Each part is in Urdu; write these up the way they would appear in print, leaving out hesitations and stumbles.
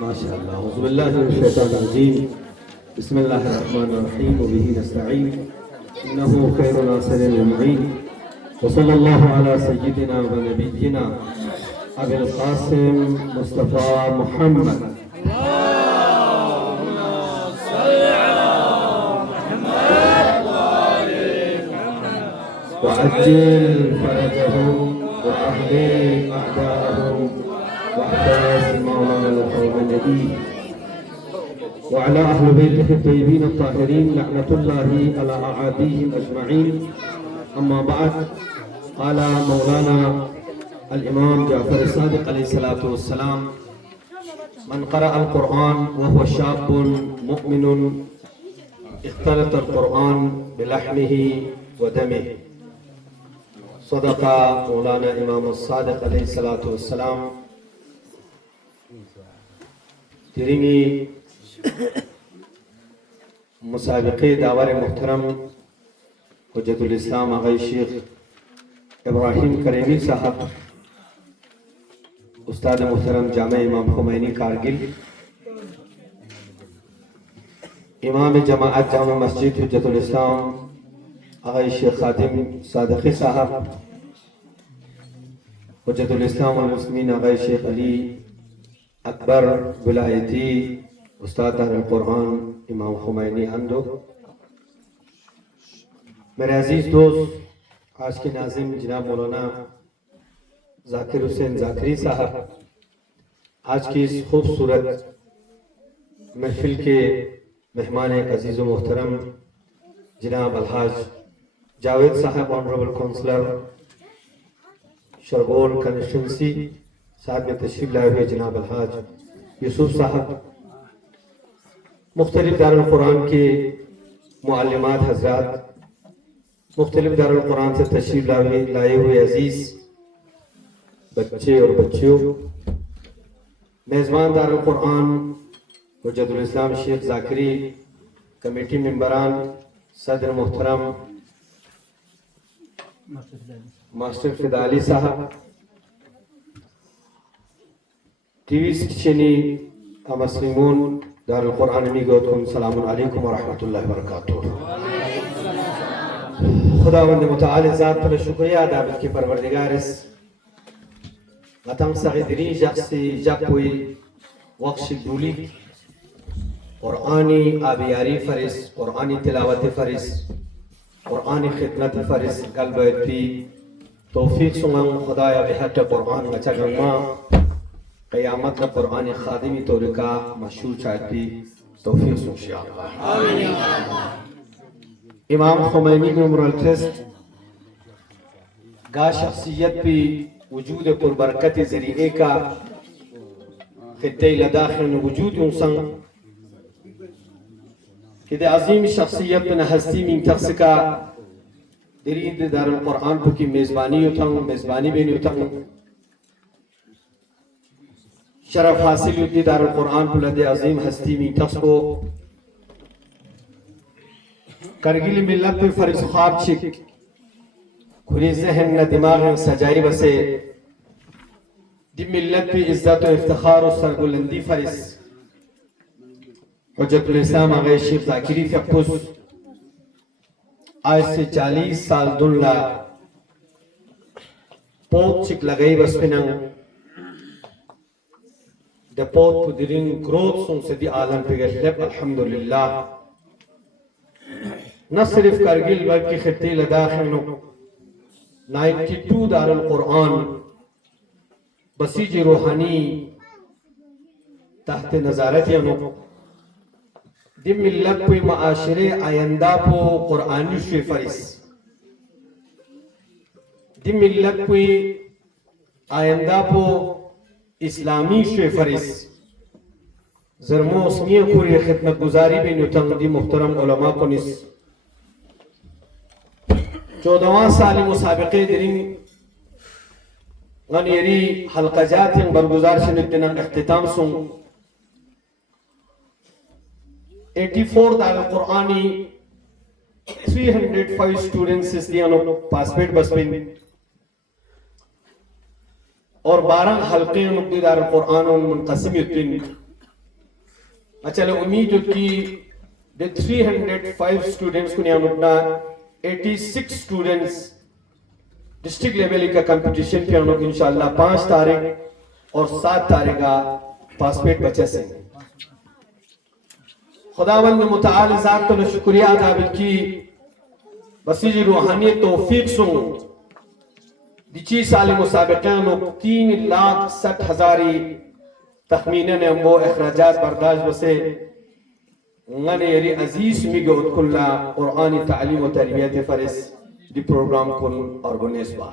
ما شاء الله. أعوذ بالله من الشيطان الرجيم. بسم الله الرحمن الرحيم وبه نستعين إنه خير ناصر ومعين وصلى الله على سيدنا ونبينا أبي القاسم مصطفى محمد. وعجل فرجهم وأهل أعداءهم وأحداث مولانا القوم النبي وعلى أهل بيته الطيبين الطاهرين لعنة الله على أعاديهم أجمعين. أما بعد، قال مولانا الإمام جعفر الصادق عليه الصلاة والسلام: من قرأ القرآن وهو شاب مؤمن اختلط القرآن بلحمه ودمه. صدق مولانا امام الصادق علیہ الصلوۃ والسلام. ترینی مسابقے داور محترم حجت الاسلام آغای شیخ ابراہیم کریمی صاحب، استاد محترم جامع امام خمینی کارگل، امام جماعت جامع مسجد حجت الاسلام آغای شیخ خادم صادقی صاحب، حجت الاسلام والمسلمین آغای شیخ علی اکبر ولایتی، استاد دار القرآن امام خمینی اندو، میرے عزیز دوست، آج کے ناظم جناب مولانا ذاکر حسین ذاکری صاحب، آج کی اس خوبصورت محفل کے مہمان عزیز و محترم جناب الحاج جاوید صاحب، آنریبل کونسلر شرغول کنسٹیٹوئنسی، ساتھ میں تشریف لائے ہوئے جناب الحاج یوسف صاحب، مختلف دارالقرآن کے معلمات حضرات، مختلف دارالقرآن سے تشریف لائے ہوئے عزیز بچے اور بچیوں، میزبان دارالقرآن حجت الاسلام شیخ ذاکری، کمیٹی ممبران، صدر محترم ماسٹر فدا علی صاحب، ٹی وی سٹیشنی مسلمون دار القرآن میگوتکم سلام علیکم ورحمۃ اللہ وبرکاتہ. خداوند متعال ذات پر شکریہ ادا بلکہ پروردگار اس غتم سغدری جقسی جقوی وقش دولی قرآنی آبیاری فرس، قرآنی تلاوت فرس، قرآنی خدمت فرس قلب ایتی توفیق سنگم خدایا بحق قرآن بچگنما قیامت کا قرآن خادمی طورکا مشہور چاہتی توفیق سنشی اللہ. امام خمینی میموریل ٹرسٹ گا شخصیت بھی وجود پربرکت ذریعے کا خطے لداخل وجود انسان کہ دے عظیم شخصیت بن ہستی من تخص کا درید دار القرآن پر کی میزبانی بینی اتھا شرف حاصل ہوتی دار القرآن پر لدے عظیم ہستی من تخص کو کرگل ملت پر فرس خواب چک کھلی ذہن نہ دماغ سجائی بسے دی ملت پر عزت و افتخار و سرگلندی فرس حجت الاسلام آغای شیخ ذاکری فقص آج سے 40 سال دنلا پوت چک لگئی بس پنن دے پوت پدرین گروت سن سے دی عالم پہ گشلب الحمدللہ. نہ صرف کرگل بلکہ خطی لداخل 92 دار القرآن بسیج روحانی تحت نظارت یعنی دی ملت پوی معاشرے آئندہ پو قرآنی شوی فرس، دی ملت پوی آئندہ پو اسلامی شوی فرس زرمو اسمیہ خوری خدمت گزاری بین اتن دی محترم علماء کو نس 14 سالی مسابقے درین غنیری حلقہ جات برگزار شنکتنا اختتام سن 84 دار القرآنی 305 students اس لیے پاسپیٹ بس بین اور 12 حلقے نقدی دار القرآن منقسم یتن اچھا امید کی the 305 students کو نیام اپنا 86 students ڈسٹرکٹ لیولی کا کمپٹیشن پہ انہوں انشاءاللہ 5 تاریخ اور 7 تاریخ کا پاسپیٹ بچے سے خداوند متعال ذات تو شکریہ ادا کی بسیج روحانی توفیق سوں دی 6 سال مسابقین و 3,60,000 تخمیناً وہ اخراجات برداشت بسے غنی یری عزیز میگو ادکلہ قرآنی تعلیم و تربیت فرس دی پروگرام کن ارگنیز با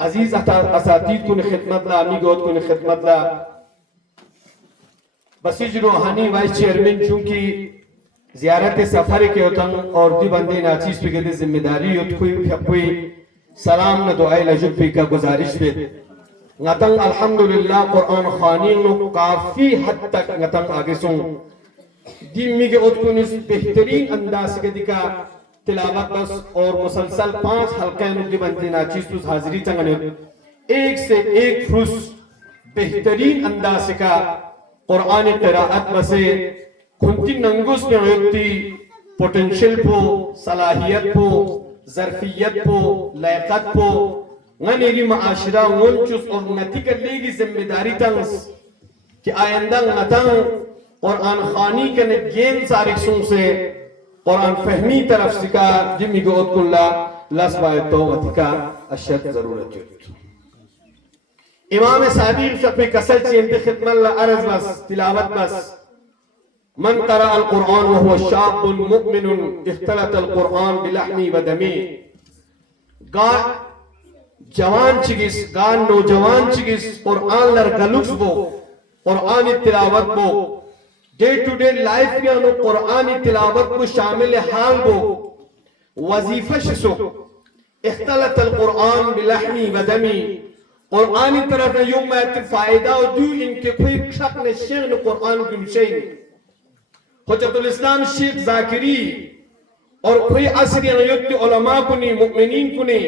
عزیز اساتید کن خدمت لا میگو ادکن خدمت لا بسیج روحانی وائس چیئرمن چونکہ زیارت سفر کے اتن اور دی بندے ناچیز پہ گدے ذمہ داری اتکوئی سلام نہ دعائی لجب پہ کا گزارش پہ نتن الحمدللہ قرآن خوانی نو کافی حد تک نتن آگے سوں دیمی کے اتکن اس بہترین انداز کے دکھا تلاوت بس اور مسلسل 5 حلقہ نکلی بنتی ناچیز تو حاضری چنگنے ایک سے ایک فرس بہترین انداز کا قرآن قراءت بسے کھنتی ننگوس میں ہوتی پوٹنشل پو صلاحیت پو ظرفیت پو لائقت پو غنیری معاشرہ ونچس اور نتی کر لے گی ذمہ داری تنس کہ آئندہ نتن قرآن خانی کے نگین سارک سن سے قرآن فہمی طرف سکا جمی کو ادکل اللہ لسبائے توغت کا اشد ضرورت جوت امام صادق شفی کسل چینت خدمت اللہ عرض بس تلاوت بس من قرأ القرآن وهو شاب مؤمن اختلط القرآن بلحمی و دمی گا جوان چگیس گا نوجوان چگیس قرآن لرگلوکس بو قرآن تلاوت بو ڈے ٹو ڈے لائف میں انہوں قرآن تلاوت کو شامل حال بو وظیفہ شسو اختلط القرآن بلحمی و دمی قرآن طرف یوم ایت فائدہ دو ان کے کوئی شکل شیخ قرآن کی مشین حجت الاسلام شیخ ذاکری اور کوئی عصری نیت علماء کنی مؤمنین کنی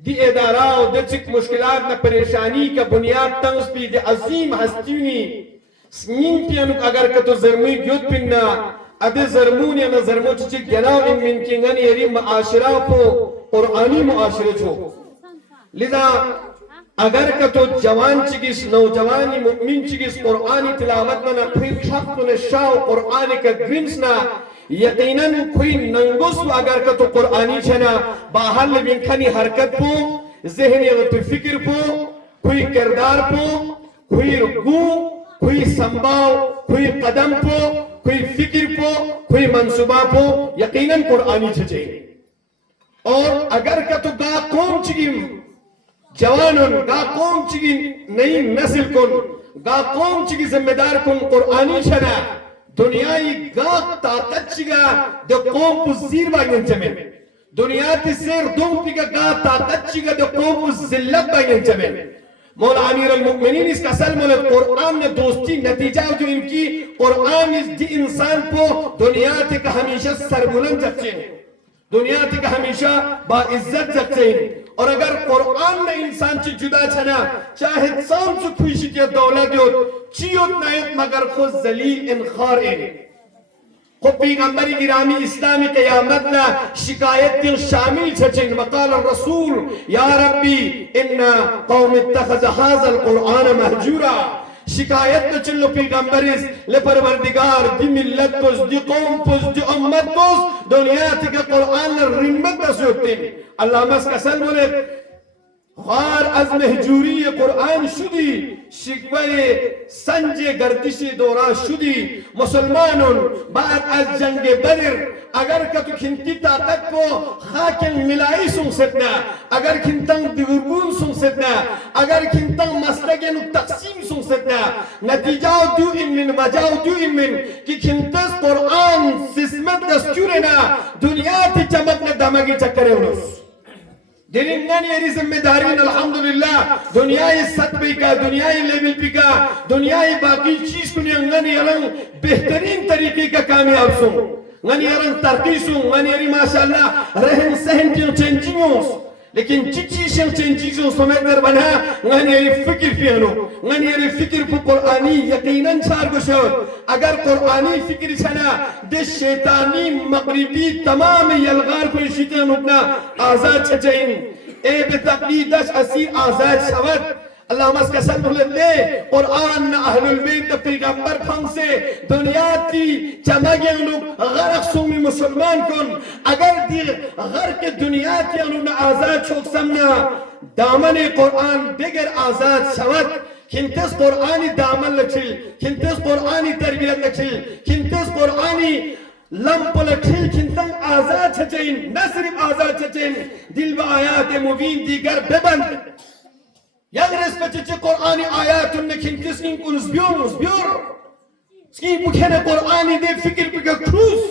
دی ادارہ و دچک مشکلات نہ پریشانی کا بنیاد تنس پی دی عظیم ہستیونی سنین پیانک اگر کتو زرمی گیوت پننا ادھے زرمون یا نہ زرمو چچک گناو ان من کنگن یری معاشرہ کو قرآنی معاشرہ چھو لذا اگر کتو جوان چگیس نوجوانی مؤمن چگیس قرآنی تلاوت نا پھر شخص نشاو قرآن کا گرنس نا یقیناً کوئی ننگس اگر کتو قرآنی چھنا باہر لبین کھنی حرکت پو ذہنی غطی فکر پو کوئی کردار پو کوئی رکو کوئی سنباو کوئی قدم پو کوئی فکر پو کوئی منصوبہ پو یقیناً قرآنی چھچے اور اگر کتو گا قوم چگیم جوانن گا قوم چگی نئی نسل کن گا قوم چگی ذمہ دار کن قرآنی چھنا دنیای گا طاقت چگا دو قوم پو زیر باگن چمین دنیا تی سیر دون پی گا طاقت چگا دو قوم پو زلت باگن چمین مولا امیر المؤمنین اس کا سلم نے قرآن نے دوستی نتیجہ جو ان کی قرآن اس دی انسان پو دنیا تی کا ہمیشہ سربلند جکچیں دنیا تی کا ہمیشہ با عزت جکچیں اور اگر قرآن نے انسان چی جدا چھنا چاہے سام چو کھوشی تیا دولت دیو چیوت نایت مگر خود ذلیل انخار این خود پیغمبری گرامی اسلامی قیامت نا شکایت دل شامل چھچن وقال الرسول یا ربی ان قوم اتخذ حاضر القرآن محجورا شکایت تو چلو پیغمبریز لپروردگار دی ملت پس دی قوم پس دی امت پس دنیا تک قرآن رمت نسوکتیں اللہ مسکہ سلمونت خوار از محجوری قرآن شدی شکوہ سنج گردش دورا شدی مسلمانون بعد از جنگ بدر اگر کتو کھنتی طاقت کو خاکن ملائی سن ستنا اگر کھنتن دیورگون سن ستنا اگر کھنتن مسلگن تقسیم سن ستنا نتیجہ دو امن وجہ دو امن کہ کھنتس قرآن سسمت دستورنا دنیا تی چمکن دمگی چکرے انس دنیای یری ذمہ دارین الحمدللہ دنیای سطبی کا دنیای لیول پی کا دنیای باقی چیز کنی انگنی علم بہترین طریقے کا کامیاب سن غنی علم ترقی سن غنی یری ماشاءاللہ رہن سہن کی چینجنگوس لیکن چیزیں چین چیزوں سمیت در بنا غنی فکر فیانو غنی فکر پو قرآنی یقیناً چار گوشور اگر قرآنی فکر چنا دے شیطانی مغربی تمام یلغار کو شیطان اپنا آزاد چھچائیں اے بے تقلیدش اسیر آزاد شود اللہ ہم اس کا سلم لے قرآن اہل البیت پیغمبر پھنگ سے دنیا کی چمگیں لوگ غرق سومی مسلمان کن اگر دی غرق دنیا کی انہوں نے آزاد چھوک سمنا دامن قرآن دیگر آزاد شود کنتس قرآنی دامن لکھل کنتس قرآنی تربیت لکھل کنتس قرآنی لمپ لکھل کنتن آزاد چھچین نہ صرف آزاد چھچین دل و آیات مبین دیگر ببند یغرس بچچ قرآنی آیات انکن کسکین کنس بیور سکین بکھنے قرآنی دے فکر بکا کروس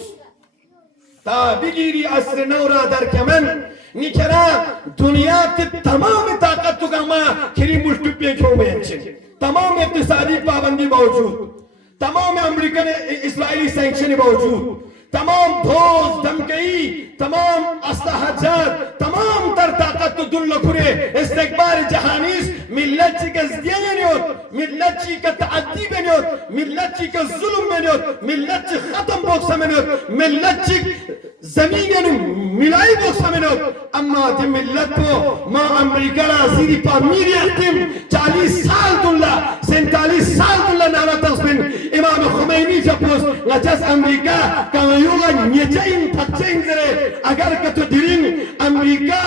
تا بگیری عصر نورا در کمن نکرا دنیا کے تمام طاقت تو گاما کھری مشتو پیچھو میں اچھے تمام اقتصادی پابندی موجود تمام امریکن اسرائیلی سینکشن موجود تمام دھوز دھمکئی تمام اسلحہ جات تمام تر طاقت تو دل لکھرے استقبار جہانیس ملت چی کا زدیانیوت ملت چی کا تعدی بنیوت ملت چی کا ظلم بنیوت ملت چی ختم بوکسا بنیوت ملت چی زمین ملائی بوکسا بنیوت اما دی ملت کو ما امریکہ رازیری پا میری اختم 40 سال دلہ 47 سال دلہ نانا تصبن امام خمینی جپوس لچس امریکہ کانیوگا نیچائن پچائن زرے اگر کتو دیرین امریکہ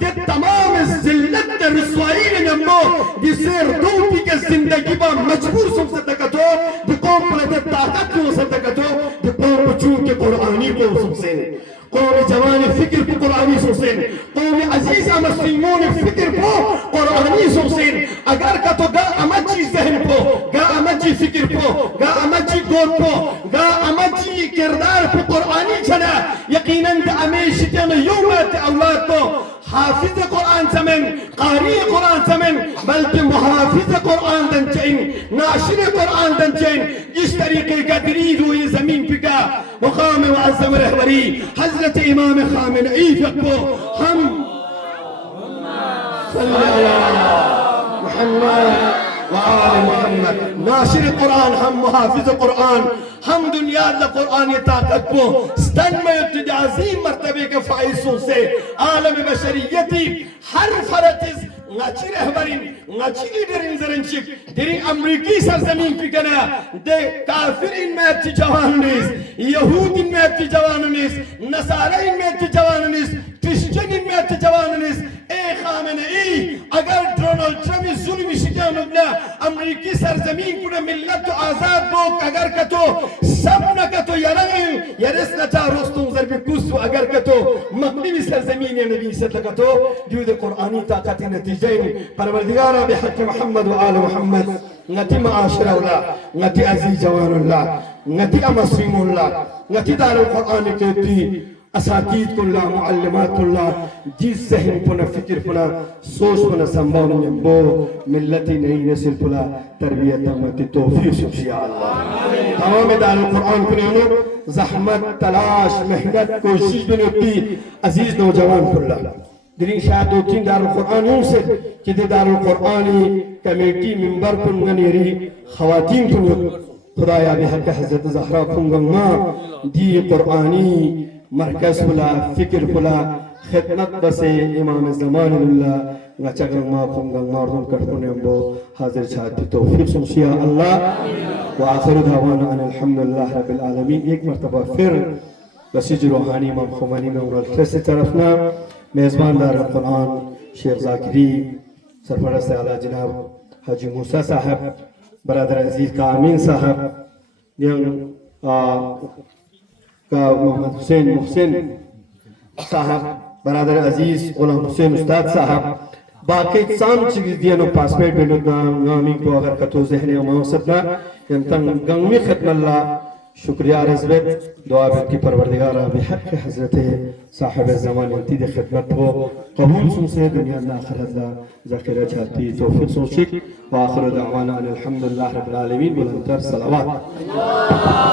دے تمام ذلت رسوائی نے نمو دی سیر دوٹی کے زندگی با مجبور سم سے تکتو دی قوم پلے طاقت کو سے تکتو دی قوم چون کے قرآنی کو سم سے قوم جوان فکر کو قرآنی سوسین قوم عزیزہ مسلمون فکر کو قرآنی سوسین اگر کتو گا امجی ذہن کو گا امجی فکر کو گا امجی گور کو گا امجی کردار کو قرآنی چھنا یقیناً دا امیشتین یومت اولاد کو حافظ قرآن سمن قاری قرآن سمن بلکہ محافظ قرآن دن چین ناشر قرآن دن چین جس طریقے کا دری روی زمین پکا مقام معظم رہبری حضرت امام خامنئی کو ہم صلی اللہ محمد وآل محمد ناشر قرآن ہم محافظ قرآن ہم دنیا دا قرآن طاقت کو ستن میں ابتداء عظیم مرتبے کے فائصوں سے عالم بشریتی ہر فرتز ناچی رہبرین ناچی لیڈرین زرنشک دیرین امریکی سرزمین پی کنا دے کافرین میں ابتی جوانونیس یہودین میں ابتی جوانونیس نصارین میں ابتی جوانونیس کرسچنین میں ابتی جوانونیس اے خامنئی اگر ڈونلڈ ٹرمپ ظلمی شکان ابنا امریکی سرزمین کنا ملت آزاد بوک اگر کتو سب نہ کتو یرائن یرس نچا رستوں ضربی کسو اگر کتو مغربی سرزمین نبی صلی اللہ کتو دیو دے قرآنی طاقت نتیجین پروردگارہ بحق محمد و آل محمد نتی معاشر اللہ نتی عزیز جوان اللہ نتی امسریم اللہ نتی دار القرآن کہتی اساتید کو اللہ معلمات کو اللہ جس ذہن پنا فکر پنا سوچ پنا سنبھاؤں میں بو ملتی نئی نسل پنا تربیت امتی توفیق سبشیہ اللہ تمام دار القرآن کو انہوں زحمت تلاش محنت کوشش بنوٹی عزیز نوجوان کو اللہ دلین شاید دو تین دار القرآن یوں سے کہ دے دار القرآنی کمیٹی ممبر کن غنیری خواتین کن خدایا بحق حضرت زہرہ کنگا دی قرآنی مرکز پلا فکر پلا خدمت بسے امام زمان اللہ نچگر ما کنگا مردم کرکنے ہم حاضر چاہتی توفیق سمشیہ اللہ وآخر دعوانا ان الحمدللہ رب العالمین ایک مرتبہ پھر بسیج روحانی امام خمینی میں امرال سے طرفنا میزبان دار قرآن شیخ ذاکری سرپرست اعلیٰ جناب حاجی موسیٰ صاحب برادر عزیز کا امین صاحب کا محمد حسین محسن صاحب برادر عزیز غلام حسین استاد صاحب باقی سام چیز دیانو پاسپیٹ بینو نامی کو اگر کتو ذہن امام سبنا ینتن گنگمی ختم اللہ شکریہ رضبت دعا بیت کی پروردگارہ بحق حضرت صاحب زمان انتید خدمت ہو قبول سنسے دنیا اللہ آخرت دا ذکرہ چاہتی توفیق سنشک وآخر دعوانا الحمدللہ رب العالمین بلندر صلوات